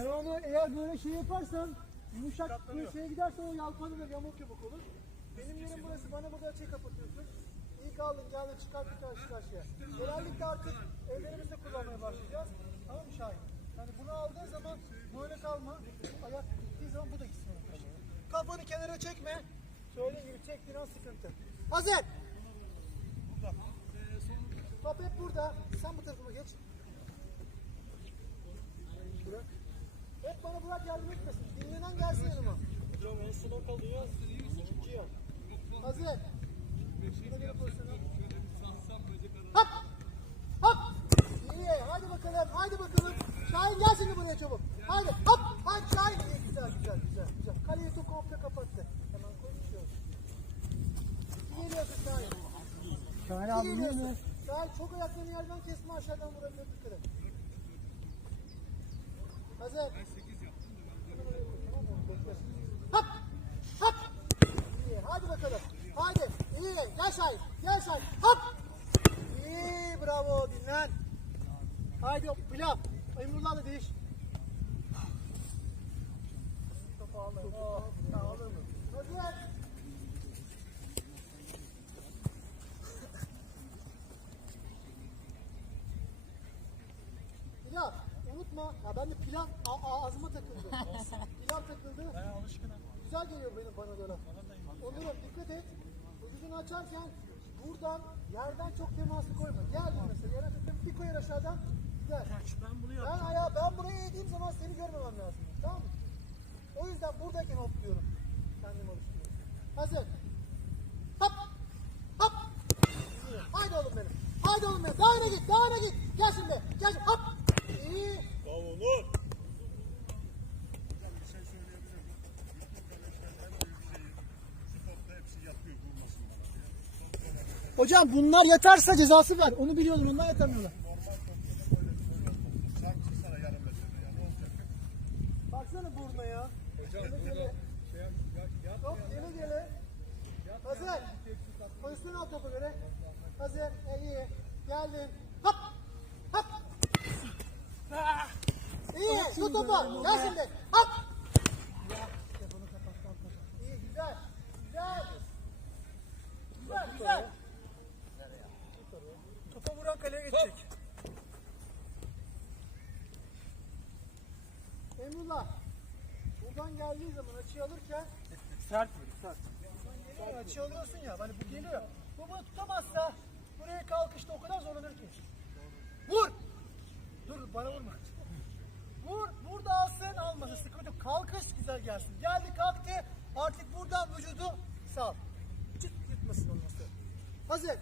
Ben onu eğer böyle şey yaparsam yumuşak bir şeye giderse o yalpanır yamuk yamuk olur. Benim yerim burası. Bana burada açıyı kapatıyorsun. İlk aldın geldin çıkarttık karşı karşıya. Genellikle artık ellerimizle kullanmaya başlayacağız. Tamam mı Şahin? Yani bunu aldığın zaman böyle kalma. Ayak gittiği zaman bu da gitsin. Kafanı kenara çekme. Söylediğim gibi çektiğin an sıkıntı. Hazır. Top hep burada. Sen bu tarafa geç. Bırak yardım etmesin. Dinlenen gelsin yanıma. Hocam en son o kalıyor. İkinci yap. Hazır. Hop! Hop! İyi. Hadi bakalım. Hadi bakalım. Şahin gel şimdi buraya çabuk. Hadi. Hop! Hadi Şahin. İyi, güzel güzel güzel. güzel. Kaleyi çok komple kapattı. Hemen. İyi geliyorsun Şahin. Şahin abi niye geliyorsun. mi? Şahin çok ayaklarını yerden kesme aşağıdan vurabilir dikkat et. Hazır. Hop! Hop! İyi, hadi bakalım. Hadi. İyi. Gel Şahin. Hop! İyi, bravo. Dinlen. Haydi pilav. Emrullah da değiş. Topu alır. Oh, alır mı? Hazır. Pilav. Unutma. Ya ben de pilav a- ağzıma takıldı. pilav takıldı. Ben alışkınım. Güzel geliyor benim bana böyle. Onlara dikkat et. Vücudunu açarken buradan yerden çok temaslı koyma. Geldin mesela yere tutup bir koyar aşağıdan gider. Ben bunu Ben yaptım. ayağı ben buraya eğdiğim zaman seni görmemem lazım. Tamam mı? O yüzden buradayken hopluyorum. Kendim alıştırıyorum. Hazır. Hop. Hop. Haydi oğlum benim. Haydi oğlum benim. Daha öne git. Daha öne git. Gel. şimdi. Hop. İyi. Bravo Onur. Hocam bunlar yatarsa cezası var. Onu biliyorum. Onlar yatamıyorlar. Baksana burnuna ya. Gele gele. Hop gele. Hazır. Pozisyon al topa göre. Hazır. İyi. Geldin. Hop. Hop. İyi. Tut topu. Gel şimdi. Hop. İyi güzel. Güzel. Güzel güzel. Topa vuran kaleye geçecek. Emrullah. Geldiği zaman açı alırken Sert böyle sert. geliyor, açı alıyorsun ya hani bu geliyor. Bu bunu tutamazsa buraya kalkışta o kadar zorlanır ki. Vur! Dur bana vurma. Vur, burada alsın almasın sıkıntı yok. Kalkış güzel gelsin. Geldi kalktı artık buradan vücudu sal. Çıt yutmasın olması. Hazır.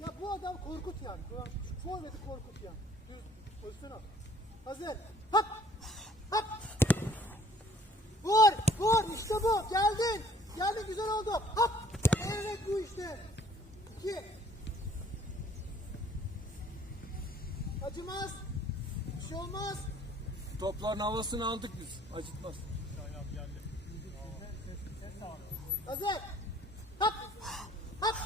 Ya bu adam korkut yani. Forveti korkut yani. Düz pozisyon al. Hazır. Hop! Vur! Vur! İşte bu! Geldin! Geldin güzel oldu. Hop! Evet bu işte. İki. Acımaz. Bir şey olmaz. Topların havasını aldık biz. Acıtmaz. Hazır. Hop. Hop.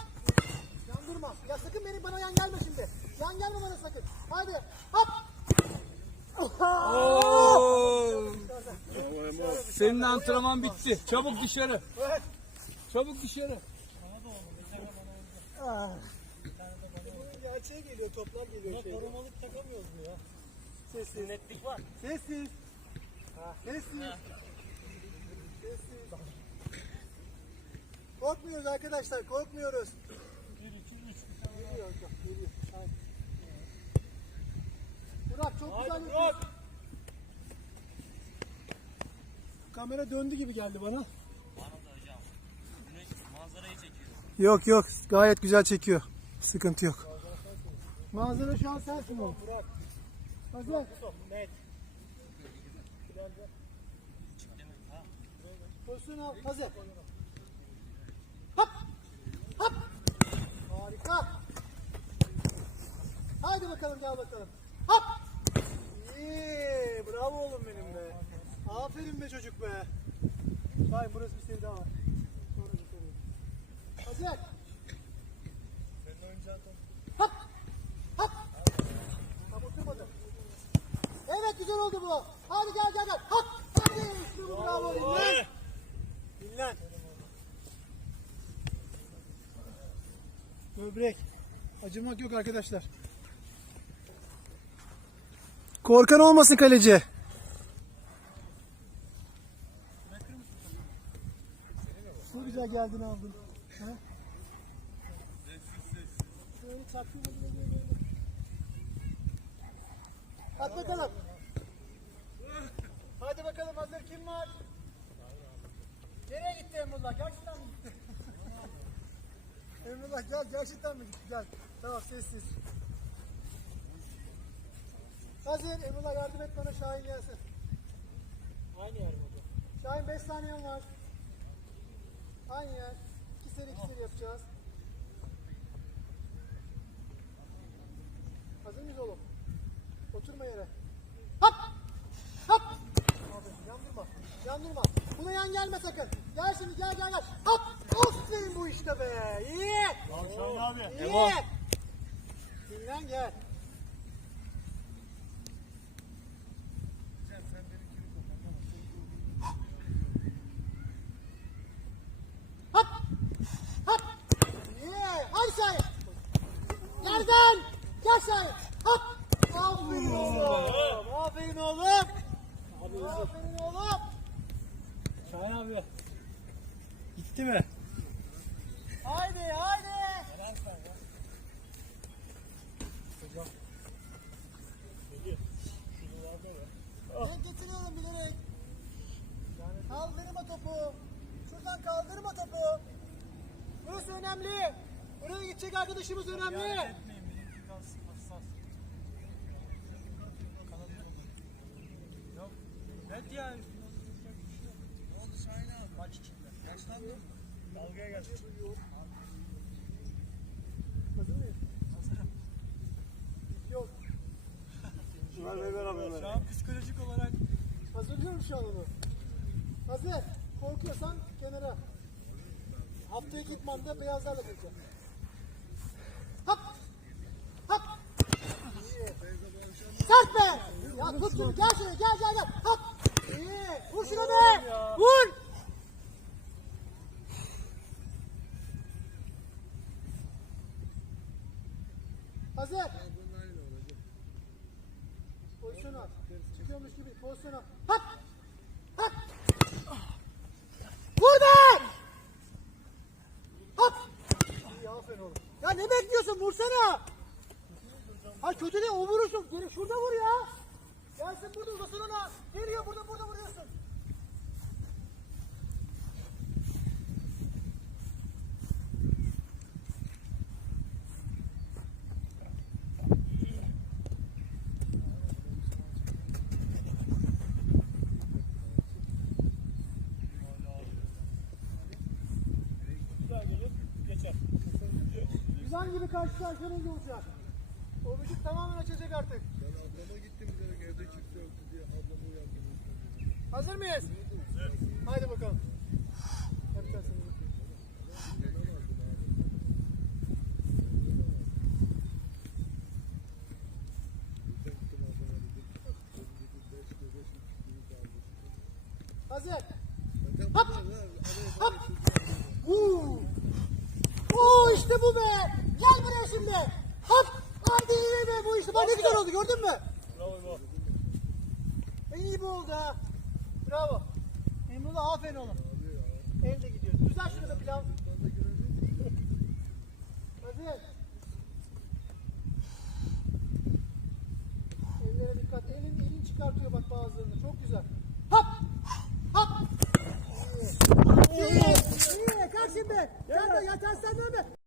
Yan durma. Ya sakın benim bana yan gelme şimdi. Yan gelme bana sakın. Haydi. Hop. Oo! Senin antrenman bitti. Çabuk dışarı. Çabuk dışarı. Gerçeğe geliyor, toplar geliyor. Korumalık takamıyoruz mu ya? Sessiz. Netlik var. Sessiz. Sessiz. Sessiz. Korkmuyoruz arkadaşlar, korkmuyoruz. Geliyor hocam, geliyor. Haydi. Burak çok güzel. Burak. Kamera döndü gibi geldi bana. Bana da hocam. Güneş manzarayı çekiyor. Yok yok, gayet güzel çekiyor. Sıkıntı yok. Manzara şu an sensin. Burak. Hazır. Top net. Pozisyon al. Hazır. Hop. Hop. Harika. Haydi bakalım gel bakalım. Hop. İyi. Bravo oğlum benim be. Aferin be çocuk be. Vay burası bir seri daha var. Sonra yukarıya. Hazır. Senin oyuncağın top. Hop. Hop. Tam oturmadı. Evet güzel oldu bu. Hadi gel gel gel. Hop. Hadi işte bu bravo. Dinlen. Dinlen. Böbrek. Acımak yok arkadaşlar. Korkan olmasın kaleci. Ne güzel geldin aldın. Ha? Şöyle böyle. At bakalım. Hadi bakalım hazır kim var? Nereye gitti Emrullah? Gerçekten mi gitti? Emrullah gel gerçekten mi gitti? Gel. Tamam sessiz. Hazır Emrullah yardım et bana Şahin gelsin. Aynı yer mi Şahin 5 saniyen var. Aynı yer. İki seri iki seri yapacağız. Hazır mıyız oğlum? Oturma yere. Hop! Hop! Aferin, yan durma. Yan durma. Buna yan gelme sakın. Gel şimdi gel gel gel. Hop! Aferin bu işte be. İyi. Şahin abi. İyi. Dinlen gel. Hop! Hop! İyi. Hadi Şahin. Yerden. Şahin. Hop! Aferin oğlum. Aferin oğlum. Aferin oğlum. Şahin abi. Gitti mi? Haydi haydi. Denk getiriyorum bilerek. Kaldırma topu. Şuradan kaldırma topu. Burası önemli. Buraya gidecek arkadaşımız önemli. Evet ya. Ne oldu Şahin abi? Maç içinde. Yaşlandın. Dalgaya geldi. Hazır mıyız? Hazırım. Yok. Ver ver abi. Şu an psikolojik olarak Hazırlıyorum şu an onu. Hazır. Korkuyorsan kenara. Hafta iki idmanda beyazlarla kalacağım. Hop! Hop! Sert be! Ya tut şunu gel şuraya gel gel gel. Hop! Vur şuna be! Vur! Hazır. Pozisyon al. Çıkıyormuş gibi pozisyon al. Hop! Hop! Vur be! Hop! İyi aferin oğlum. Ya ne bekliyorsun? Vursana! Ha kötü de o vurursun. Şurada vur ya. Gelsin burada uzasın ona. Geliyor burada burada vuruyorsun. güzel gibi karşı karşınızda olacak. O vücut tamamen açacak artık. Ben ablama gittim direkt evde kimse yoktu diye ablamı uyandım. Hazır mıyız? Haydi bakalım. Hazır. Hop. Hop. Vuu. Oo işte bu be. Gel buraya şimdi. Hop. Hadi iyi be bu işte. Bak ne güzel oldu gördün mü? Bravo bu. En iyi bu oldu ha. Bravo. Emrullah aferin oğlum. Elde gidiyoruz. Güzel şurada pilav. Hazır. Ellere dikkat. Elin, elin çıkartıyor bak bazılarını. Çok güzel. Hop! Hop! İyi. İyi. İyi. Kalk şimdi. Sen de yatarsın dönme.